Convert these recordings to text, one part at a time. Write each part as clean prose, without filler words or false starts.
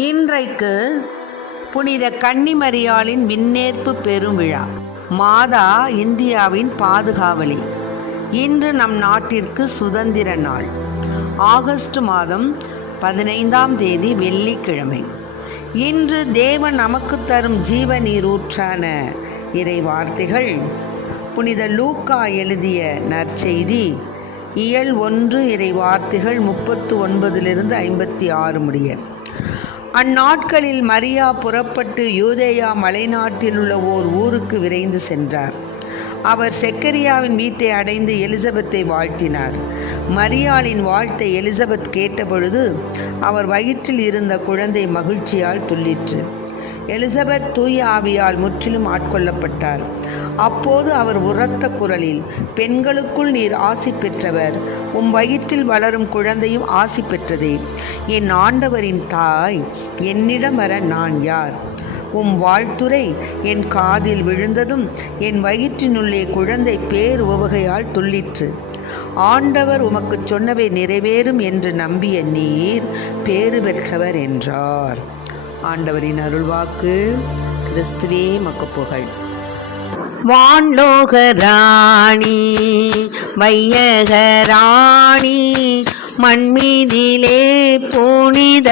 இன்றைக்கு புனித கன்னிமரியாளின் விண்ணேற்பு பெரும் விழா. மாதா இந்தியாவின் பாதுகாவலி. இன்று நம் நாட்டிற்கு சுதந்திர நாள். ஆகஸ்ட் மாதம் 15ஆம் தேதி வெள்ளிக்கிழமை. இன்று தேவன் நமக்கு தரும் ஜீவ நீரூற்றான இறை வார்த்தைகள் புனித லூக்கா எழுதிய நற்செய்தி இயல் 1 இறை வார்த்தைகள் 39 56 முடிய. அந்நாட்களில் மரியா புறப்பட்டு யூதேயா மலைநாட்டில் உள்ள ஓர் ஊருக்கு விரைந்து சென்றார். அவர் செக்கரியாவின் வீட்டை அடைந்து எலிசபெத்தை வாழ்த்தினார். மரியாளின் வாழ்த்தை எலிசபெத் கேட்டபொழுது அவர் வயிற்றில் இருந்த குழந்தை மகிழ்ச்சியால் துள்ளிற்று. எலிசபெத் தூய ஆவியால் முற்றிலும் ஆட்கொள்ளப்பட்டார். அப்போது அவர் உரத்த குரலில், பெண்களுக்குள் நீர் ஆசி பெற்றவர், வயிற்றில் வளரும் குழந்தையும் ஆசி பெற்றதே. என் ஆண்டவரின் தாய், என்னிடம் வர நான் யார்? வாழ்த்துரை என் காதில் விழுந்ததும் என் வயிற்றினுள்ளே குழந்தை பேர் உவகையால் துள்ளிற்று. ஆண்டவர் உமக்கு சொன்னவை நிறைவேறும் என்று நம்பிய நீர் பேறு பெற்றவர் என்றார். ஆண்டவரின் அருள்வாக்கு. கிறிஸ்துவே மக்கு புகழ். வான்லோக ராணி, வையக ராணி, மண்மீதிலே புனித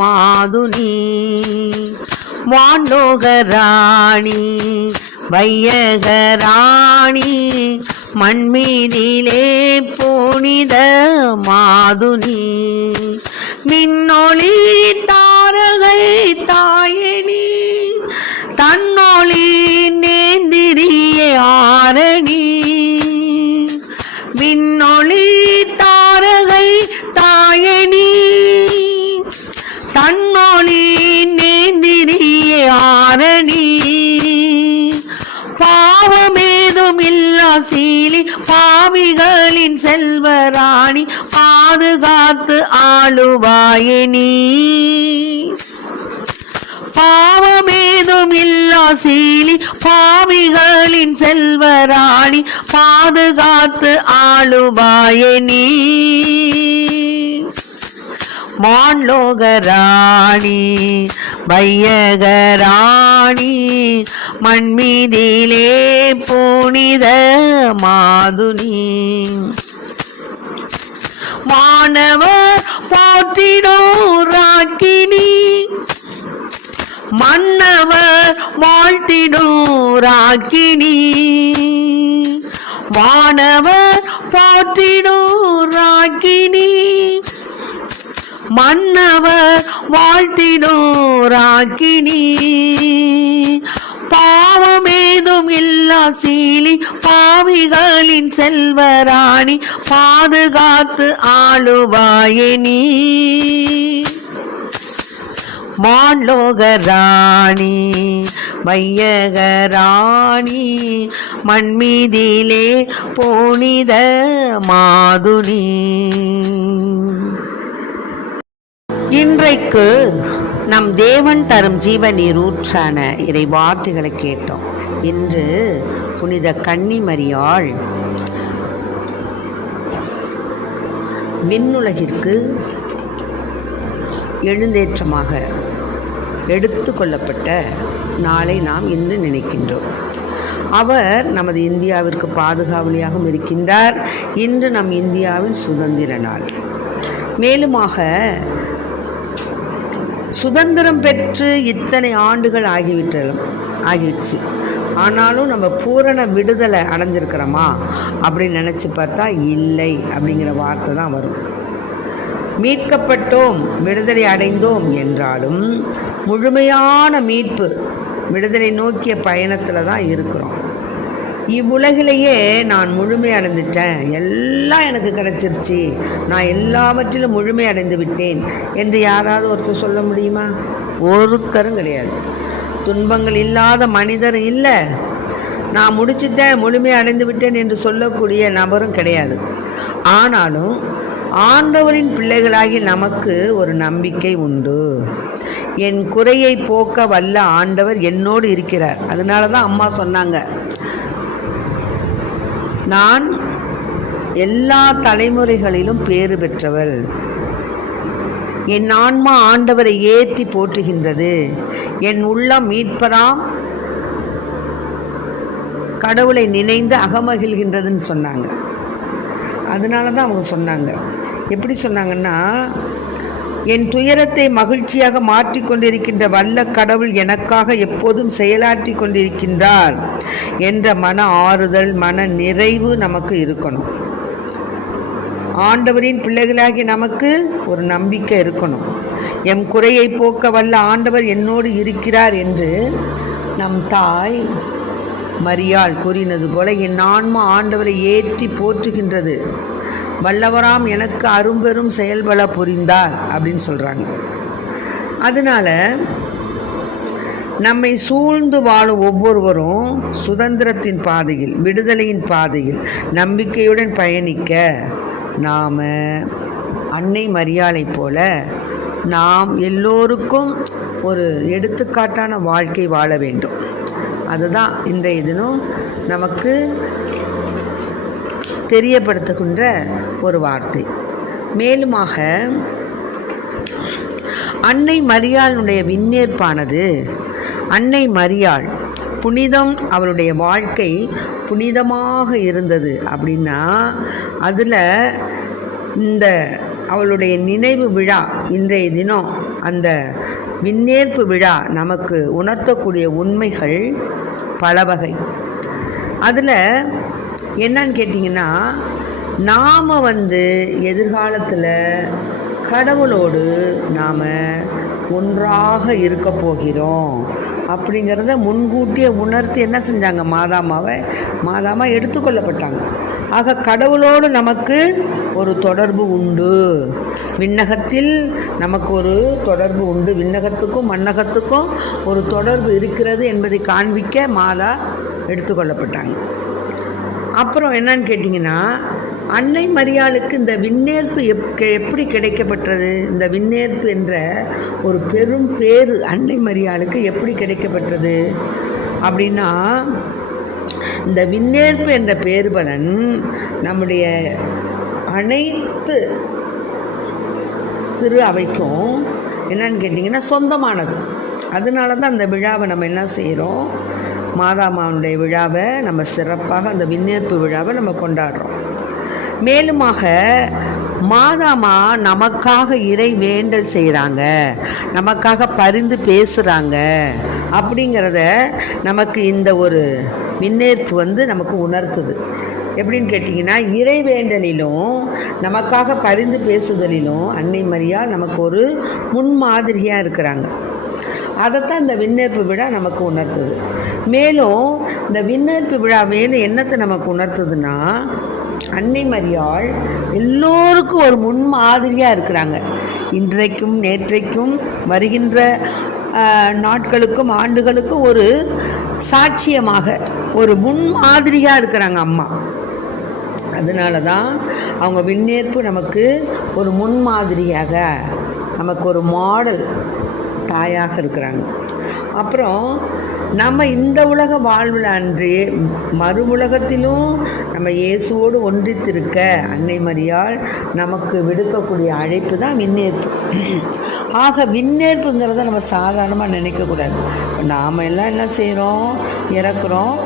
மாதுனி. வான்லோக ராணி, வையக ராணி, மண்மீதிலே புனித மாதுனி. மின்னொளி தாரகை தாயனி, தன்னொளி நேந்திரிய ஆரணி. விண்ணொளி தாரகை தாயனி, தன்னொளி நேந்திரிய ஆரணி. பாவமேதும் இல்லா சீலி, பாவிகளின் செல்வராணி, பாதுகாத்து ஆளுவாயினி. பாவமேதும் இல்லா சீலி, பாவிகளின் செல்வராணி, பாதுகாத்து ஆளுவாயினி. வான்லோக ராணி, வையக ராணி, மண்மீதிலே புனித மாதுனி. வானவர் போற்றிடும் ராக்கினி, மன்னவர் வாழ்த்திடும் ராக்கினி. வானவர் போற்றிடும் ராக்கினி, மன்னவர் வாழ்த்திடும் ராக்கினி. பாவமேதும் இல்லா சீலி, பாவிகளின் செல்வராணி, பாதுகாத்து ஆளுவாயினி. வான்லோக ராணி, வையக ராணி, மண்மீதிலே புனித மாதுனி. இன்றைக்கு நம் தேவன் தரும் ஜீவ நீரூற்றான இறை வார்த்தைகளை கேட்டோம். இன்று புனித கன்னிமரியாள் விண்ணுலகிற்கு எழுந்தேற்றமாக எடுத்து கொள்ளப்பட்ட நாளை நாம் இன்று நினைக்கின்றோம். அவர் நமது இந்தியாவிற்கு பாதுகாவலியாகவும் இருக்கின்றார். இன்று நம் இந்தியாவின் சுதந்திர நாள். மேலுமாக சுதந்திரம் பெற்று இத்தனை ஆண்டுகள் ஆகிடுச்சு. ஆனாலும் நம்ம பூரண விடுதலை அடைஞ்சிருக்கிறோமா அப்படின்னு நினச்சி பார்த்தா இல்லை அப்படிங்கிற வார்த்தை தான் வரும். மீட்கப்பட்டோம், விடுதலை அடைந்தோம் என்றாலும் முழுமையான மீட்பு, விடுதலை நோக்கிய பயணத்தில் தான் இருக்கிறோம். இவ்வுலகிலேயே நான் முழுமை அடைந்துட்டேன், எல்லாம் எனக்கு கிடைச்சிருச்சு, நான் எல்லாவற்றிலும் முழுமை அடைந்து விட்டேன் என்று யாராவது ஒருத்தர் சொல்ல முடியுமா? ஒருத்தரும் கிடையாது. துன்பங்கள் இல்லாத மனிதரும் இல்லை, நான் முடிச்சிட்டேன், முழுமை அடைந்து விட்டேன் என்று சொல்லக்கூடிய நபரும் கிடையாது. ஆனாலும் ஆண்டவரின் பிள்ளைகளாகி நமக்கு ஒரு நம்பிக்கை உண்டு. என் குறையை போக்க வல்ல ஆண்டவர் என்னோடு இருக்கிறார். அதனால தான் அம்மா சொன்னாங்க, நான் எல்லா தலைமுறைகளிலும் பேறு பெற்றவள், என் ஆன்மா ஆண்டவரை ஏற்றி போற்றுகின்றது, என் உள்ளம் மீட்பராம் கடவுளை நினைந்து அகமகிழ்கின்றதுன்னு சொன்னாங்க. அதனால தான் அவங்க சொன்னாங்க. எப்படி சொன்னாங்கன்னா, என் துயரத்தை மகிழ்ச்சியாக மாற்றி கொண்டிருக்கின்ற வல்ல கடவுள் எனக்காக எப்போதும் செயலாற்றி கொண்டிருக்கின்றார் என்ற மன ஆறுதல், மன நிறைவு நமக்கு இருக்கணும். ஆண்டவரின் பிள்ளைகளாகி நமக்கு ஒரு நம்பிக்கை இருக்கணும். எம் குறையை போக்க வல்ல ஆண்டவர் என்னோடு இருக்கிறார் என்று நம் தாய் மரியாள் கூறினது போல என் ஆன்மா ஆண்டவரை ஏற்றி போற்றுகின்றது, வல்லவராம் எனக்கு அரும்பெரும் செயல்பல புரிந்தார் அப்படின்னு சொல்கிறாங்க. அதனால் நம்மை சூழ்ந்து வாழும் ஒவ்வொருவரும் சுதந்திரத்தின் பாதையில், விடுதலையின் பாதையில் நம்பிக்கையுடன் பயணிக்க நாம் அன்னை மரியாளை போல நாம் எல்லோருக்கும் ஒரு எடுத்துக்காட்டான வாழ்க்கை வாழ வேண்டும். அதுதான் இன்றைய தினம் நமக்கு தெரியப்படுத்துகின்ற ஒரு வார்த்தை. மேலுமாக அன்னை மரியாளுடைய விண்ணேற்பானது, அன்னை மரியாள் புனிதம், அவளுடைய வாழ்க்கை புனிதமாக இருந்தது அப்படின்னா அதில் இந்த அவளுடைய நினைவு விழா, இன்றைய தினம் அந்த விண்ணேற்பு விழா நமக்கு உணர்த்தக்கூடிய உண்மைகள் பல வகை. அதில் என்னன்னு கேட்டிங்கன்னா, நாம் எதிர்காலத்தில் கடவுளோடு நாம் ஒன்றாக இருக்க போகிறோம் அப்படிங்கிறத முன்கூட்டியே உணர்த்தி என்ன செஞ்சாங்க, மாதாமா எடுத்துக்கொள்ளப்பட்டாங்க. ஆக கடவுளோடு நமக்கு ஒரு தொடர்பு உண்டு, விண்ணகத்தில் நமக்கு ஒரு தொடர்பு உண்டு, விண்ணகத்துக்கும் மண்ணகத்துக்கும் ஒரு தொடர்பு இருக்கிறது என்பதை காண்பிக்க மாதா எடுத்துக்கொள்ளப்பட்டாங்க. அப்புறம் என்னன்னு கேட்டிங்கன்னா, அன்னை மரியாளுக்கு இந்த விண்ணேற்பு எப்படி கிடைக்கப்பட்டது? இந்த விண்ணேற்பு என்ற ஒரு பெரும் பேரு அன்னை மரியாளுக்கு எப்படி கிடைக்கப்பட்டது அப்படின்னா, இந்த விண்ணேற்பு என்ற பேர்பலன் நம்முடைய அனைத்து திரு அவைக்கும் என்னன்னு கேட்டிங்கன்னா சொந்தமானது. அதனால தான் அந்த விழாவை நம்ம என்ன செய்கிறோம், மாதாமாவுடைய விழாவை நம்ம சிறப்பாக, அந்த விண்ணேற்பு விழாவை நம்ம கொண்டாடுறோம். மேலுமாக மாதாமா நமக்காக இறை வேண்டல் செய்கிறாங்க, நமக்காக பரிந்து பேசுகிறாங்க அப்படிங்கிறத நமக்கு இந்த ஒரு விண்ணேற்பு நமக்கு உணர்த்துது. எப்படின்னு கேட்டிங்கன்னா, இறை வேண்டலிலும் நமக்காக பரிந்து பேசுதலிலும் அன்னை மரியாள் நமக்கு ஒரு முன்மாதிரியாக இருக்கிறாங்க. அதைத்தான் இந்த விண்ணேற்பு விழா நமக்கு உணர்த்துது. மேலும் இந்த விண்ணேற்பு விழா என்னத்தை நமக்கு உணர்த்துதுன்னா, அன்னை மரியாள் எல்லோருக்கும் ஒரு முன்மாதிரியாக இருக்கிறாங்க. இன்றைக்கும் நேற்றைக்கும் வருகின்ற நாட்களுக்கும் ஆண்டுகளுக்கும் ஒரு சாட்சியமாக ஒரு முன்மாதிரியாக இருக்கிறாங்க அம்மா. அதனால தான் அவங்க விண்ணேற்பு நமக்கு ஒரு முன்மாதிரியாக, நமக்கு ஒரு மாடல் தாயாக இருக்கிறாங்க. அப்புறம் நம்ம இந்த உலக வாழ்வில் அன்றி மறு உலகத்திலும் நம்ம இயேசுவோடு ஒன்றித்திருக்க அன்னை மரியாள் நமக்கு விடுக்கக்கூடிய அழைப்பு தான் விண்ணேற்பு. ஆக விண்ணேற்புங்கிறத நம்ம சாதாரணமாக நினைக்கக்கூடாது. நாம் எல்லாம் என்ன செய்கிறோம், இறக்குறோம்,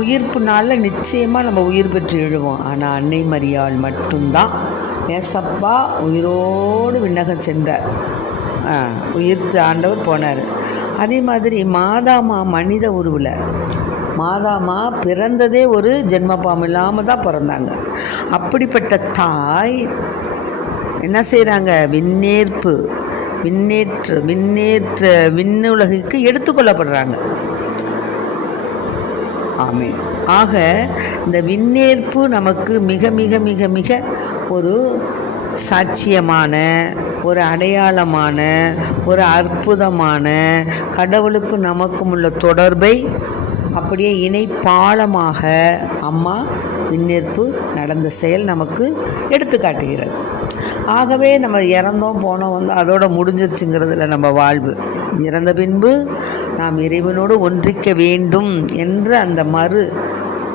உயிர்ப்பு நாளில் நிச்சயமாக நம்ம உயிர் பெற்று எழுவோம். ஆனால் அன்னை மரியாள் மட்டும்தான் ஏசப்பா உயிரோடு விண்ணகம் சென்றார், உயிர்த்து ஆண்டவர் போனார். அதே மாதிரி மாதாமா மனித உருவில், மாதாமா பிறந்ததே ஒரு ஜென்மபாவம் இல்லாமல் தான் பிறந்தாங்க. அப்படிப்பட்ட தாய் என்ன செய்கிறாங்க, விண்ணுலகிற்கு எடுத்துக்கொள்ளப்படுறாங்க. ஆமென். ஆக இந்த விண்ணேற்பு நமக்கு மிக மிக மிக மிக ஒரு சாட்சியமான, ஒரு அடையாளமான, ஒரு அற்புதமான, கடவுளுக்கும் நமக்கும் உள்ள தொடர்பை அப்படியே இணைப்பாலமாக அம்மா விண்ணேற்பு நடந்த செயல் நமக்கு எடுத்து காட்டுகிறது. ஆகவே நம்ம இறந்தோம் போனோம் அதோட முடிஞ்சிருச்சுங்கிறதுல நம்ம வாழ்வு. இறந்த பின்பு நாம் இறைவனோடு ஒன்றிக்க வேண்டும் என்ற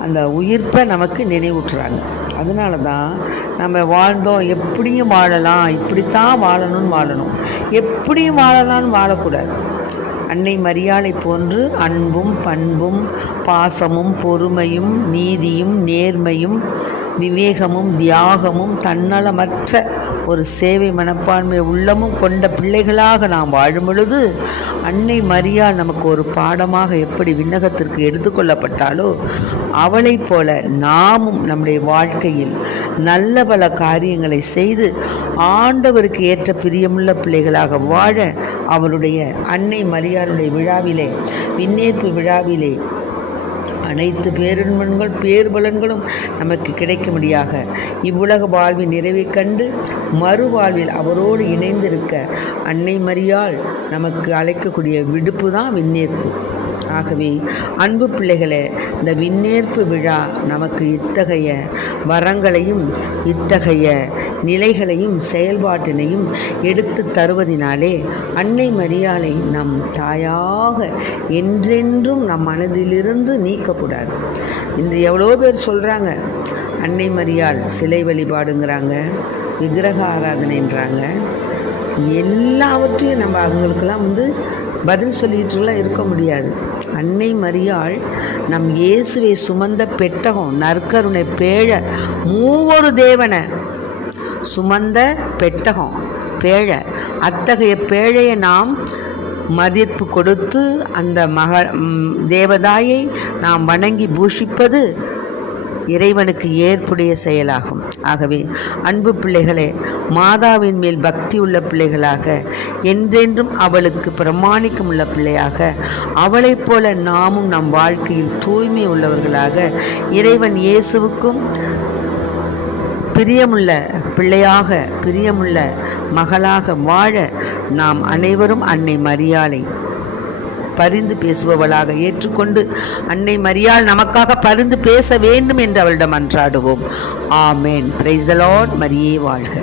அந்த உயிர்ப்பை நமக்கு நினைவூட்டுறாங்க. அதனால தான் நம்ம வாழ்ந்தோம், எப்படியும் வாழலாம், இப்படித்தான் வாழணும், எப்படியும் வாழலாம்னு வாழக்கூடாது. அன்னை மரியாளை போன்று அன்பும் பண்பும் பாசமும் பொறுமையும் நீதியும் நேர்மையும் விவேகமும் தியாகமும் தன்னலமற்ற ஒரு சேவை மனப்பான்மை உள்ளமும் கொண்ட பிள்ளைகளாக நாம் வாழும் பொழுது அன்னை மரியாள் நமக்கு ஒரு பாடமாக எப்படி விண்ணகத்திற்கு எடுத்துக்கொள்ளப்பட்டாலோ அவளைப் போல நாமும் நம்முடைய வாழ்க்கையில் நல்ல பல காரியங்களை செய்து ஆண்டவருக்கு ஏற்ற பிரியமுள்ள பிள்ளைகளாக வாழ அவருடைய அன்னை மரியாளுடைய விழாவிலே, விண்ணேற்பு விழாவிலே அனைத்து பேரின்பங்கள் பேர்பலன்களும் நமக்கு கிடைக்கும்படியாக இவ்வுலக வாழ்வின் நிறைவை கண்டு மறுவாழ்வில் அவரோடு இணைந்திருக்க அன்னை மரியாள் நமக்கு அழைக்கக்கூடிய விடுப்பு தான் விண்ணேற்பு. ஆகவே அன்பு பிள்ளைகளே, இந்த விண்ணேற்பு விழா நமக்கு இத்தகைய வரங்களையும் இத்தகைய நிலைகளையும் செயல்பாட்டினையும் எடுத்து தருவதினாலே அன்னை மரியாளை நம் தாயாக என்றென்றும் நம் மனதிலிருந்து நீக்கக்கூடாது. இன்று எவ்வளோ பேர் சொல்கிறாங்க அன்னை மரியாள் சிலை வழிபாடுங்கிறாங்க, விக்கிரக ஆராதனைன்றாங்க. எல்லாவற்றையும் நம்ம அவங்களுக்கெல்லாம் பதில் சொல்லிகிட்டுலாம் இருக்க முடியாது. அன்னை மரியாள் நம் இயேசுவை சுமந்த பெட்டகம், நற்கருணை பேழ, மூவொரு தேவனை சுமந்த பெட்டகம் பேழ. அத்தகைய பேழையை நாம் மதிப்பு கொடுத்து அந்த தேவதாயை நாம் வணங்கி பூஷிப்பது இறைவனுக்கு ஏற்புடைய செயலாகும். ஆகவே அன்பு பிள்ளைகளே, மாதாவின் மேல் பக்தி உள்ள பிள்ளைகளாக என்றென்றும் அவளுக்கு பிரமாணிக்கம் உள்ள பிள்ளையாக அவளைப் போல நாமும் நம் வாழ்க்கையில் தூய்மை உள்ளவர்களாக இறைவன் இயேசுவுக்கும் பிரியமுள்ள பிள்ளையாக, பிரியமுள்ள மகளாக வாழ நாம் அனைவரும் அன்னை மரியாளை பரிந்து பேசுபவளாக ஏற்றுக்கொண்டு அன்னை மரியாள் நமக்காக பரிந்து பேச வேண்டும் என்று அவளிடம் அன்றாடுவோம். ஆமேன். Praise the Lord. மரியே வாழ்க.